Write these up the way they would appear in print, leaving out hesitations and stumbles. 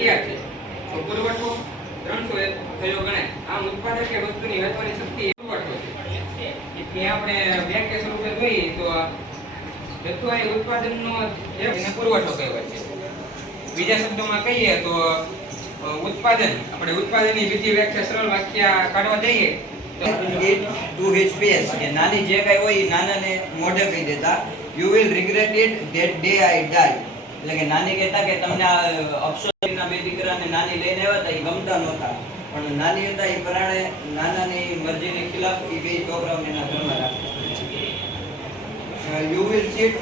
તૈયાર છે તો પુરવઠો 300 થયો ગણાય. આમ ઉત્પાદક કે વસ્તુની વેચવાની શક્તિ એ પુરવઠો છે. એ આપણે વ્યાખ્યા સ્વરૂપે જોઈએ તો જથ્થો એ ઉત્પાદનનો એને પુરવઠો કહેવાય છે. બીજા શબ્દોમાં કહીએ તો ઉત્પાદન, આપણે ઉત્પાદનની બીજી વ્યાખ્યા સરળ વાક્ય કાઢવા જઈએ ટુ હિઝ ફેસ કે નાની જે કઈ હોય નાનાને મોઢે કહી દેતા you will regret it that day I die. એટલે કે નાની કહેતા કે તમને અફસોસના બે દીકરાને નાની લઈને આવ્યા હતા, એ ગમતા નહોતા, પણ નાની હતા એ પરાણે નાનાની મરજીની ખિલાફ એ બે છોકરાઓને એના ઘરમાં રાખ્યા. યુ વિલ સીટ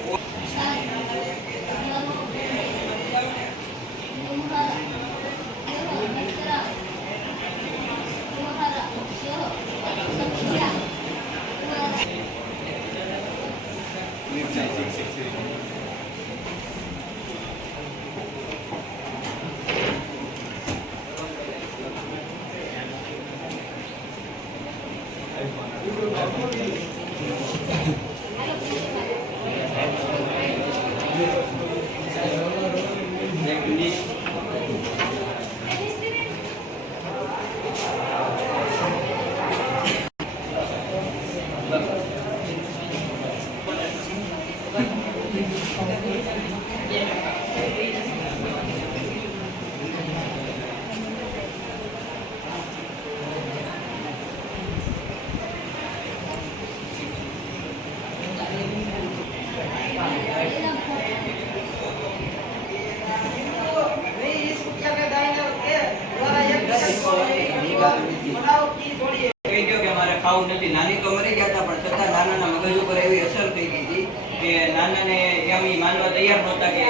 ખાવું નથી. નાની તો મરી ગયા હતા પણ છતાં નાનાના મગજ ઉપર એવી અસર થઈ ગઈ હતી કે નાનાને એમ માનવા તૈયાર નહોતા કે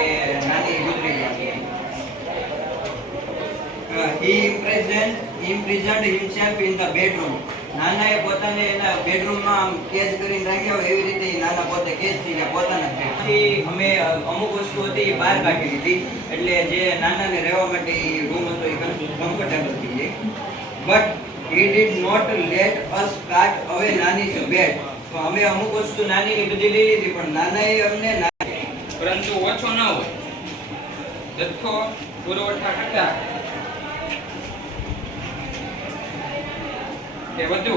નાની ગુજરી ગયા. He imprisoned himself in the bedroom. નાનાએ પોતાને એના બેડરૂમમાં આમ કેદ કરીને રાખ્યા હોય એવી રીતે નાના પોતે કેદ થઈ ગયા પોતાના બેડરૂમથી. અમે અમુક વસ્તુ હતી બહાર કાઢી લીધી એટલે જે નાનાને રહેવા માટે રૂમ હતો એ કમ્ફર્ટેબલ થઈ જાય. But he did not let us cut away Nani's bed. તો અમે અમુક વસ્તુ નાનીની બધી લઈ લીધી પણ નાનાએ અમને પરંતુ ઓછો ન હોય. જથ્થો પુરવઠા કરતા કે વધુ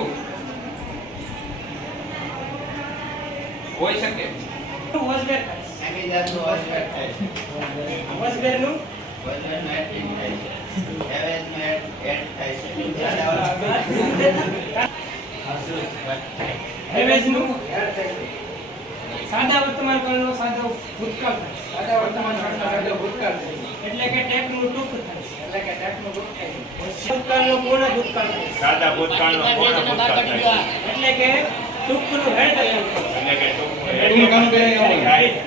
હોઈ શકે. સાદા વર્તમાન કાળનો સાદો ભૂતકાળ થાય. સાદા વર્તમાન કાળનો સાદો ભૂતકાળ થાય એટલે કે ટેકનું ટૂંક થાય. એટલે કે ટેકનું ટૂંક થાય. ભૂતકાળનો પૂર્ણ ભૂતકાળ થાય. સાદા ભૂતકાળનો પૂર્ણ ભૂતકાળ થાય. એટલે કે ટૂંકનું હેડ થાય. એટલે કે ટૂંકનું કામ કરે રાઈટ.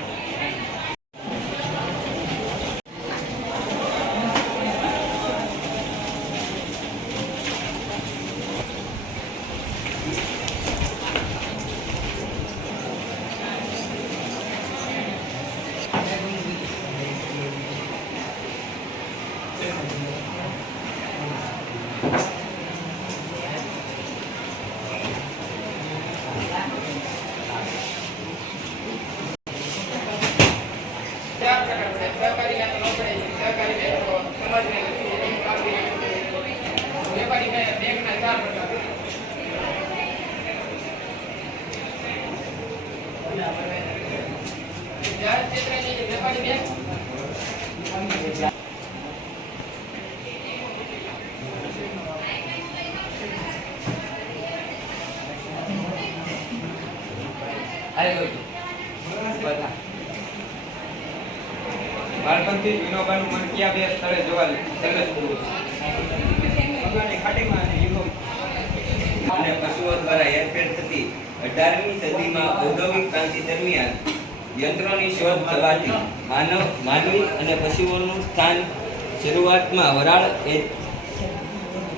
બાળપણથી વિનોબાનું મન ક્યાં બે સ્થળે જોવા અને પશુઓ દ્વારા હેરફેર થતી 18મી સદીમાં ઔદ્યોગિક ક્રાંતિ દરમિયાન યંત્રોની શોધ થવાથી માનવી અને પશુઓનું સ્થાન શરૂઆતમાં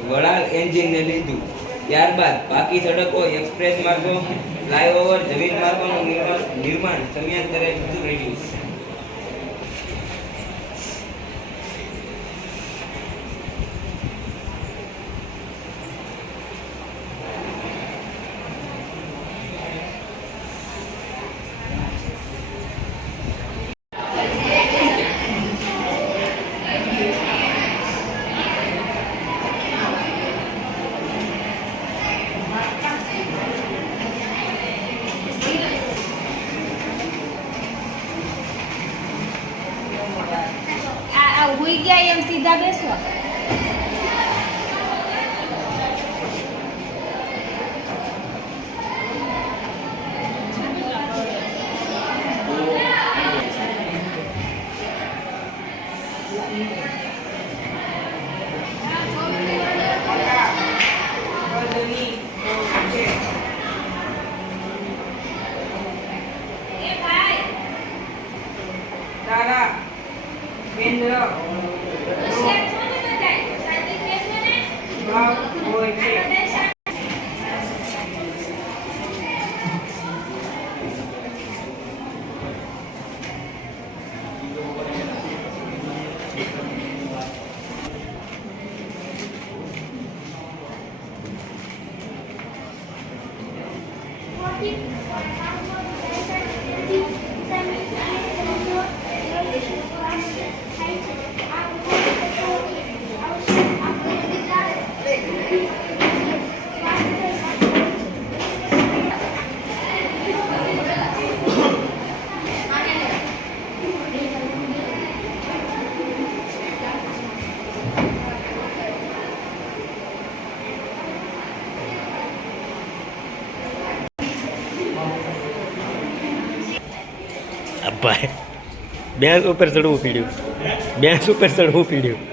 વરાળ એન્જિનને લીધું. ત્યારબાદ પાકી સડકો, એક્સપ્રેસ માર્ગો, ફ્લાયઓવર, જમીન માર્ગોનું નિર્માણ સમયાંતરે થતું રહ્યું. આ હુઈ ગયા એમ સીધા બેસો. તારા કેન્દ્ર ભાવ હોય છે. ભાઈ બેંસ ઉપર ચડવું પીડ્યું, બેંસ ઉપર ચડવું પીડ્યું.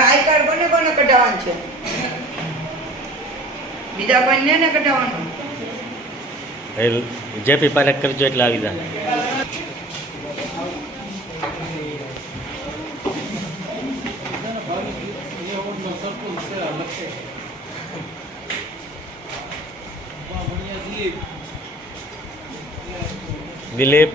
આઈ કાર્ડ કોને કોને કઢાવવાનું છે? બીજા કોઈને ને કઢાવવાનું? જેપી પારેખ કરજો એટલે આવી જાય. દિલીપ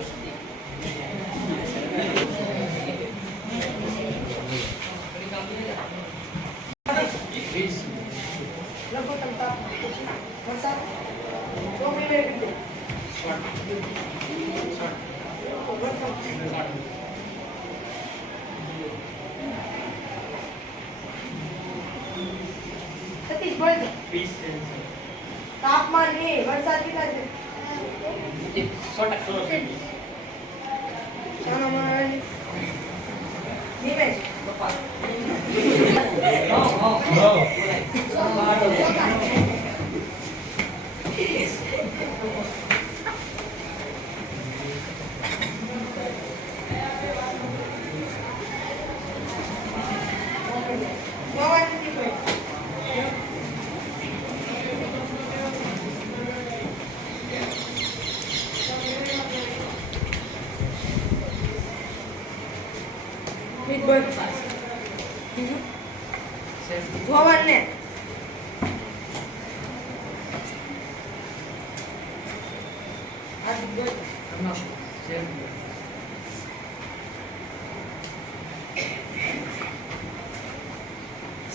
તાપમાન ને વરસાદ કેટલા છે? નિમેશ ધોવન ને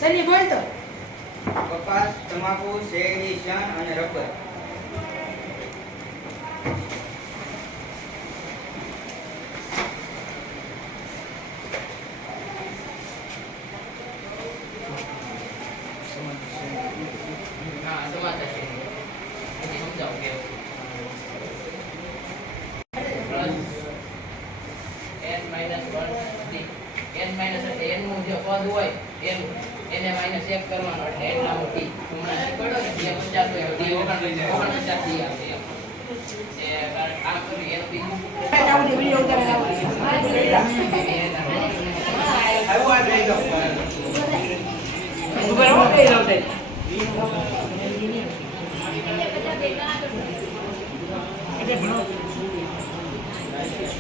સની બોલ તો. કપાસ, તમાકુ, શેરડી, શણ અને રબર. એને માઇનસ 1 કરવાનો એટલે n ના t હમણાં શીખવાડો ને 250 તો t 49 થી આવે એ આ કરી n p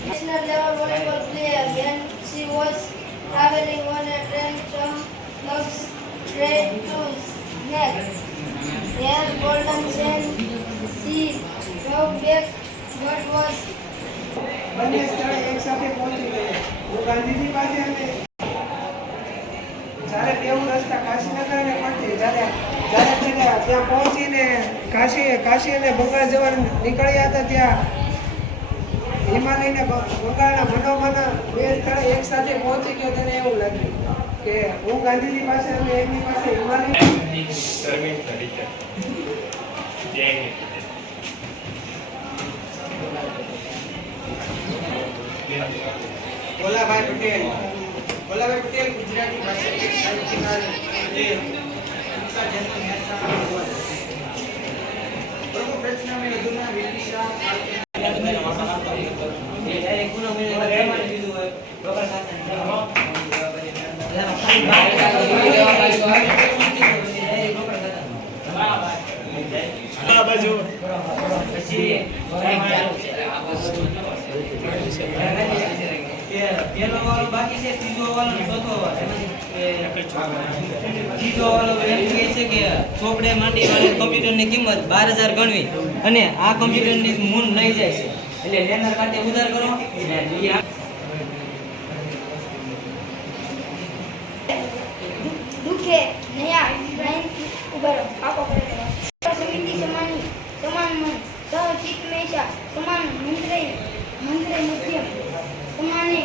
national level volleyball player when she was traveling on a train some lugs straight to neck. Hair golden chain. She drove back what was બંને સ્થળે એક સાથે પહોંચી ગયા. હું ગાંધીજી પાસે અને જ્યારે બેઉ રસ્તા કાશીનગર અને પણજી જ્યારે છે ને ત્યાં પહોંચીને કાશી અને બંગાળ જવા નીકળ્યા હતા ત્યાં હિમાલય ને બંગાળના મનોમન બે સ્થળે એક સાથે પહોંચી ગયો. તેને એવું લાગ્યું કે હું ગાંધીજી પાસે અને એમની પાસે હિમાલય. ભોલાભાઈ પટેલ ગુજરાતી ભાષા એક સાહિત્યકાર છે. પ્રમુખ રચનામાં વધુના વિદિશા પેલો વાળો બાકી છે, ત્રીજો વાળો ને ચોથો વાળો. ત્રીજો વાળો એમ કહે છે કે ચોપડે માંડી વાળી કમ્પ્યુટરની કિંમત 12,000 ગણવી અને આ કમ્પ્યુટરની મૂન લઈ જાય છે. એટલે લેનાર ખાતે ઉધાર કરો. દુખે નયા ઉભરો પાપો કરે સમિતિ સમાન મન સહચિત મેષા સમાન મંત્રે મધ્યમ સમાને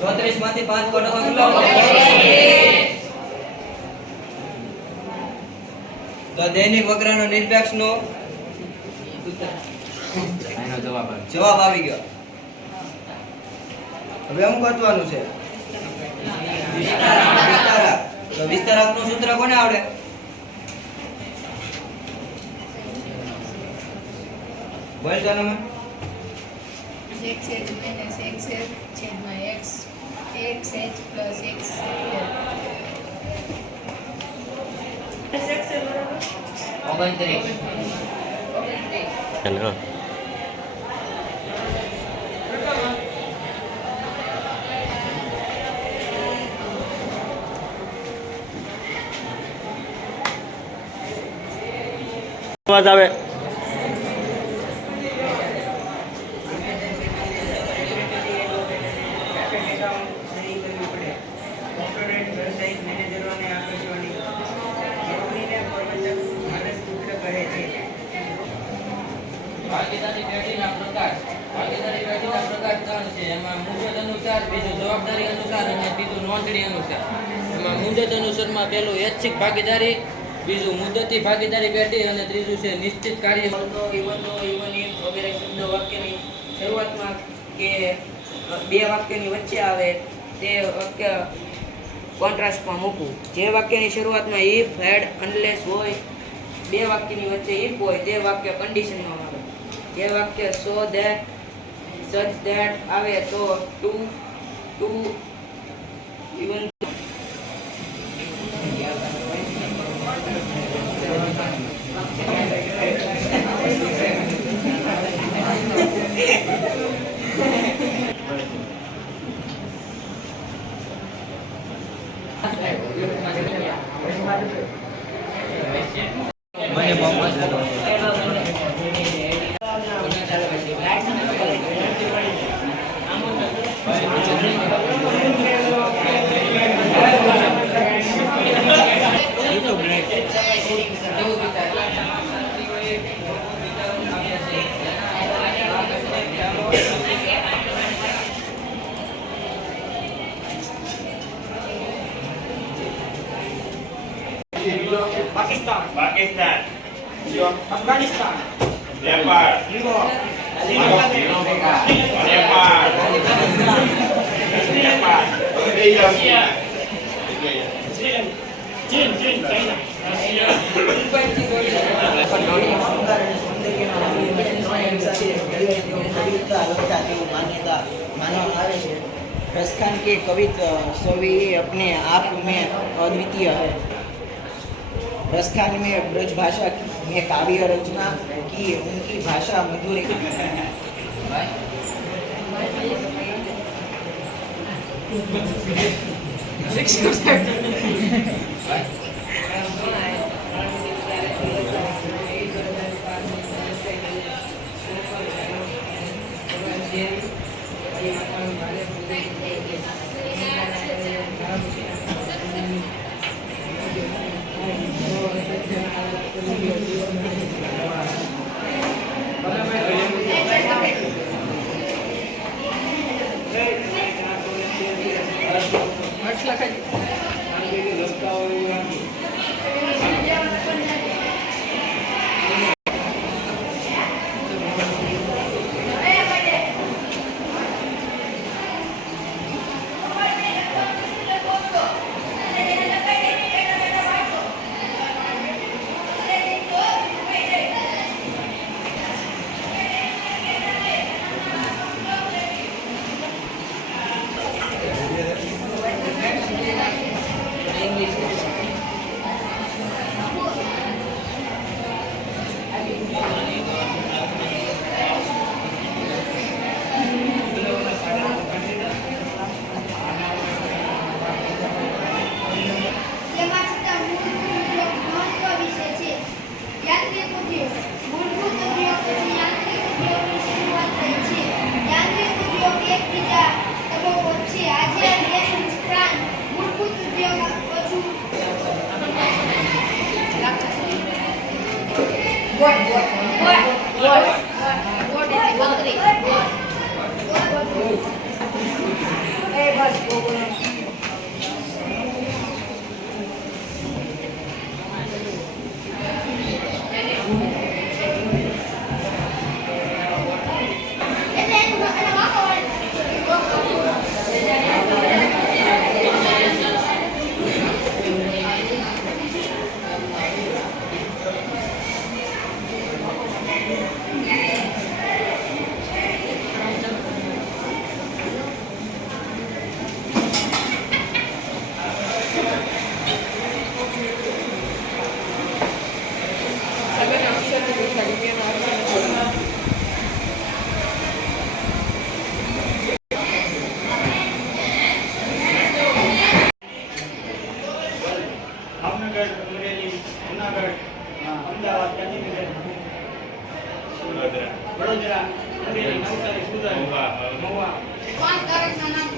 34 માંથી 5 કોટો કેટલો? તો દૈનિક વક્રનો નિરપેક્ષનો જવાબ આવી ગયો. હવે શું ગોતવાનું છે? વિસ્તારક. તો વિસ્તારકનું સૂત્ર કોને આવડે? બોલજો તમે. અને અવાજ આવે. ભાગીદારી પેઢીના પ્રકાર ત્રણ છે. એમાં મુદત અનુસાર, બીજું જવાબદારી અનુસાર અને ત્રીજું નોંધણી અનુસાર. એમાં મુદત અનુસારમાં પહેલું ઐચ્છિક ભાગીદારી, બીજું મુદતી ભાગીદારી પેઢી અને ત્રીજું છે નિશ્ચિત કાર્ય. વગેરે શબ્દો વાક્યની શરૂઆતમાં કે બે વાક્યની વચ્ચે આવે તે વાક્ય કોન્ટ્રાસ્ટમાં મૂકવું. જે વાક્યની શરૂઆતમાં ઇફ, હેડ, અનલેસ હોય, બે વાક્યની વચ્ચે ઇફ હોય તે વાક્ય કન્ડિશનમાં આવે. જે વાક્ય સો ધેટ, સચ ધેટ આવે તો ટુ ઇવન. મને બહુ મજા પાકિસ્તાન, અફઘાનિસ્તાન, અફઘાનિસ્તાન, નેપાળ, ચીન, ચાઇના. मानવામાં આવે છે. रसखान के कवित सभी अपने आप में अद्वितीय है. रसखान में ब्रज भाषा में काव्य रचना की. उनकी भाषा मधुर તેમાં છતાં મૂળભૂત ઉદ્યોગ મહત્વ વિશે છે. યાંત્રિક ઉદ્યોગ મૂળભૂત ઉદ્યોગ પછી યાંત્રિક ઉદ્યોગની શરૂઆત થઈ છે. યાંત્રિક ઉદ્યોગ એકબીજા તબક્કો છે. આજે દેશનું સ્થાન મૂળભૂત ઉદ્યોગ ઓછું ભાવનગર, અમરેલી, જુનાગઢ, અમદાવાદ, ગાંધીનગર, વડોદરા, અમરેલી, નવસારી, સુરત, મહુવા. પાંચ તારીખના નામ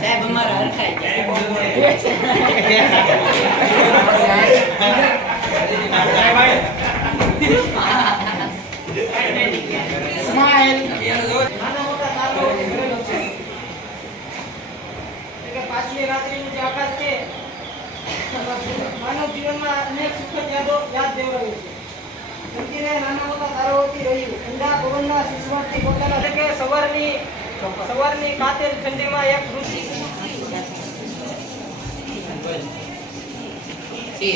સાહેબ અમારા હરખાઈ પાછલી રાત્રિનું જે આકાશ છે માનવ જીવનમાં અનેક સુખદ યાદો યાદ દેવડાવે છે. ધરતીને નાના મોટા તારાઓથી રહ્યું ઠંડા પવનના સિસવાટથી પોતાના એટલે કે સવારની કાતિલ ઠંડીમાં એક ઋષિ છે